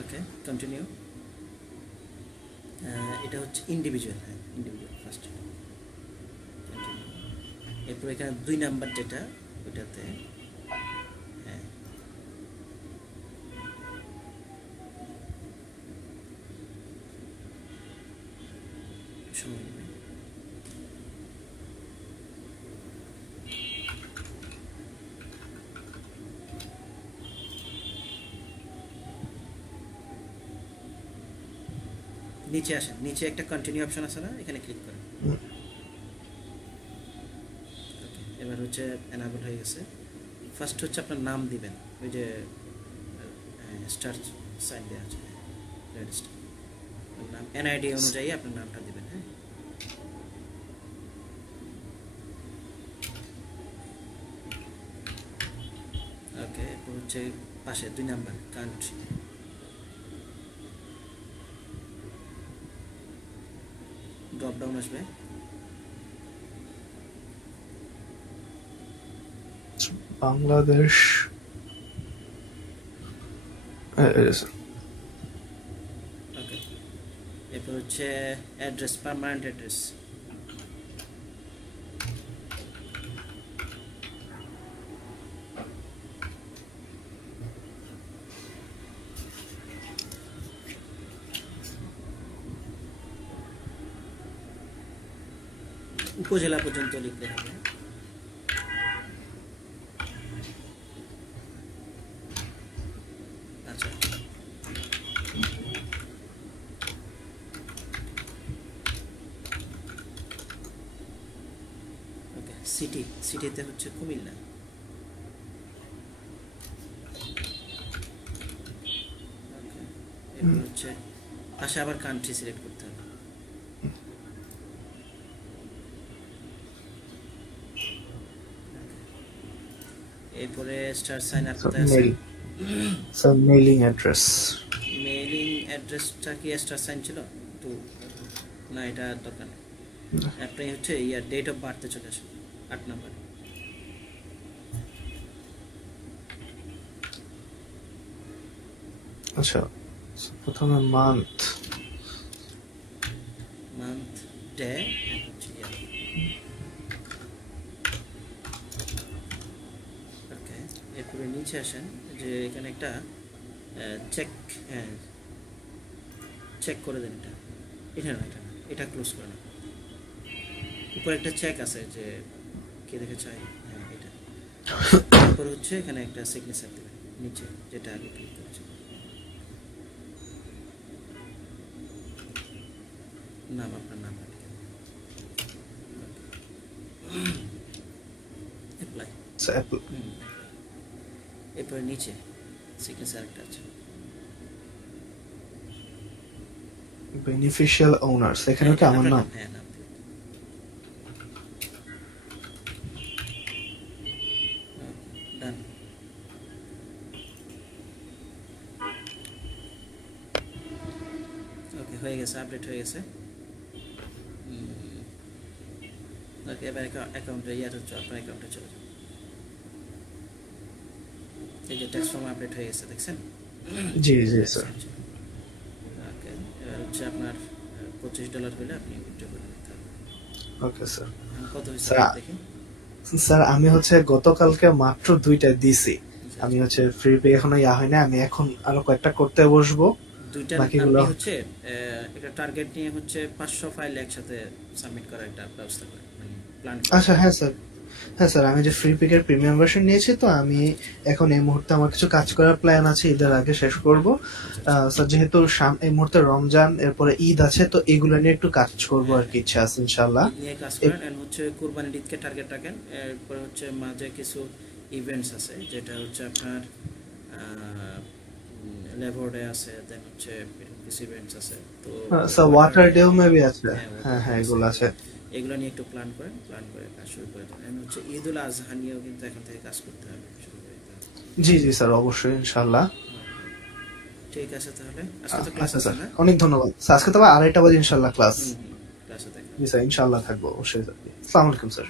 ওকে continue. এটা হচ্ছে individual, হ্যাঁ ইন্ডিভিজুয়াল ফার্স্ট। এরপর এখানে 2 নাম্বার যেটা ওইটাতে হ্যাঁ সময় নেবে। নিচে আসেন, নিচে একটা কন্টিনিউ অপশন আছে না, এখানে ক্লিক করেন। এবার হচ্ছে এনাবল হয়ে গেছে। ফার্স্ট হচ্ছে আপনার নাম দিবেন, ওই যে স্টার সাইন দেওয়া আছে রেড স্টার, নাম এনআইডি অনুযায়ী আপনার নামটা দিবেন। হ্যাঁ ওকে। এরপর হচ্ছে পাশে 2 নাম্বার কান্ট্রি, ড্রপ ডাউন আসবে। বাংলাদেশ, ওকে। এরপর হচ্ছে অ্যাড্রেস, পার্মানেন্ট অ্যাড্রেস। উপজেলা পর্যন্ত লিখতে হবে। আচ্ছা ওকে। সিটি, সিটিতে হচ্ছে কুমিল্লা। এরপর হচ্ছে পাশে আবার কান্ট্রি সিলেক্ট করতে হবে। এরপরে স্টার সাইন আপ কোথায় আছে? স্যার মেইলিং অ্যাড্রেস, মেইলিং অ্যাড্রেসটা কি স্টার সাইন ছিল তো না, এটা দরকার নেই। আপনি হচ্ছে ইয়ার ডেট অফ বার্থে চলে আসেন 8 নাম্বার। আচ্ছা প্রথমে মান্থ, মান্থ, ডে হচ্ছে ইয়ার। ওকে। এরপরে নিচে আসেন, যে এখানে একটা চেক, হ্যাঁ চেক করে দেন। এটা না, এটা না, এটা ক্লোজ করে না। উপরে একটা চেক আছে যে কে দেখে চাই, হ্যাঁ এটা। তারপর হচ্ছে এখানে একটা সিগনেচার দেবেন নিচে, যেটা আগে ক্লিক করেছে। নাম, আপনার নাম অ্যাপ্লাই। এরপরে নিচে সিগনেচার একটা আছে, বেনিফিশিয়াল ওনার্স, এখানে কি আমার নাম? হ্যাঁ নাম দিবেন। ডান। ওকে হয়ে গেছে, আপডেট হয়ে গেছে। ওকে এবার অ্যাকাউন্টে ইয়ার হচ্ছে, আপনার অ্যাকাউন্টে চলে যান। এই যে ট্যাক্স ফর্ম আপডেট হয়ে গেছে, দেখছেন? জি জি স্যার। ওকে এবার হচ্ছে আপনার $25 হলে আপনি উইথড্র করে নিতে হবে। Okay sir. কত হয়েছে দেখেন? স্যার আমি হচ্ছে গতকালকে মাত্র 2টা দিছি। আমি হচ্ছে ফ্রি পে এখনো হয় না, আমি এখন আরো কয়েকটা করতে বসবো। 2টা বাকিগুলো আপনি হচ্ছে একটা টার্গেট নিয়ে হচ্ছে 500 ফাইল একসাথে সাবমিট করার একটা ব্যবস্থা করেন, মানে প্ল্যান। আচ্ছা হ্যাঁ স্যার, হ্যাঁ স্যার আমি যে ফ্রি পিকের প্রিমিয়াম ভার্সন নিয়েছি, তো আমি এখন এই মুহূর্তে আমার কিছু কাজ করার প্ল্যান আছে, ঈদের আগে শেষ করব। স্যার যেহেতু এই মুহূর্তে রমজান, এরপরে ঈদ আছে, তো এগুলো নিয়ে একটু কাজ করব আর কি, ইচ্ছা আছে ইনশাআল্লাহ। নিয়ে কাজ করেন। এন্ড হচ্ছে কুরবানির ঈদকে টার্গেট রাখেন। এরপর হচ্ছে মাঝে কিছু ইভেন্টস আছে, যেটা হচ্ছে আপনার লেবার ডে আছে, দেন হচ্ছে কিছু ইভেন্টস আছে। তো স্যার ওয়াটার ডেও মেবি আছে, হ্যাঁ হ্যাঁ এগুলো আছে। এগুলো নিয়ে একটু প্ল্যান করেন, প্ল্যান করে কাজ শুরু করে দেন। এন্ড হচ্ছে ঈদুল আজহা নিয়েও কিন্তু এখন থেকে কাজ করতে হবে, শুরু করে দিতে হবে। জি জি স্যার অবশ্যই ইনশাআল্লাহ। ঠিক আছে তাহলে আজকে তো ক্লাস আচ্ছা আছে স্যার, না? অনেক ধন্যবাদ স্যার। আজকে তো 2:30 বাজে ইনশাআল্লাহ ক্লাস। ক্লাসে দেখা। জি স্যার ইনশাআল্লাহ থাকবো অবশ্যই। আসসালামু আলাইকুম স্যার।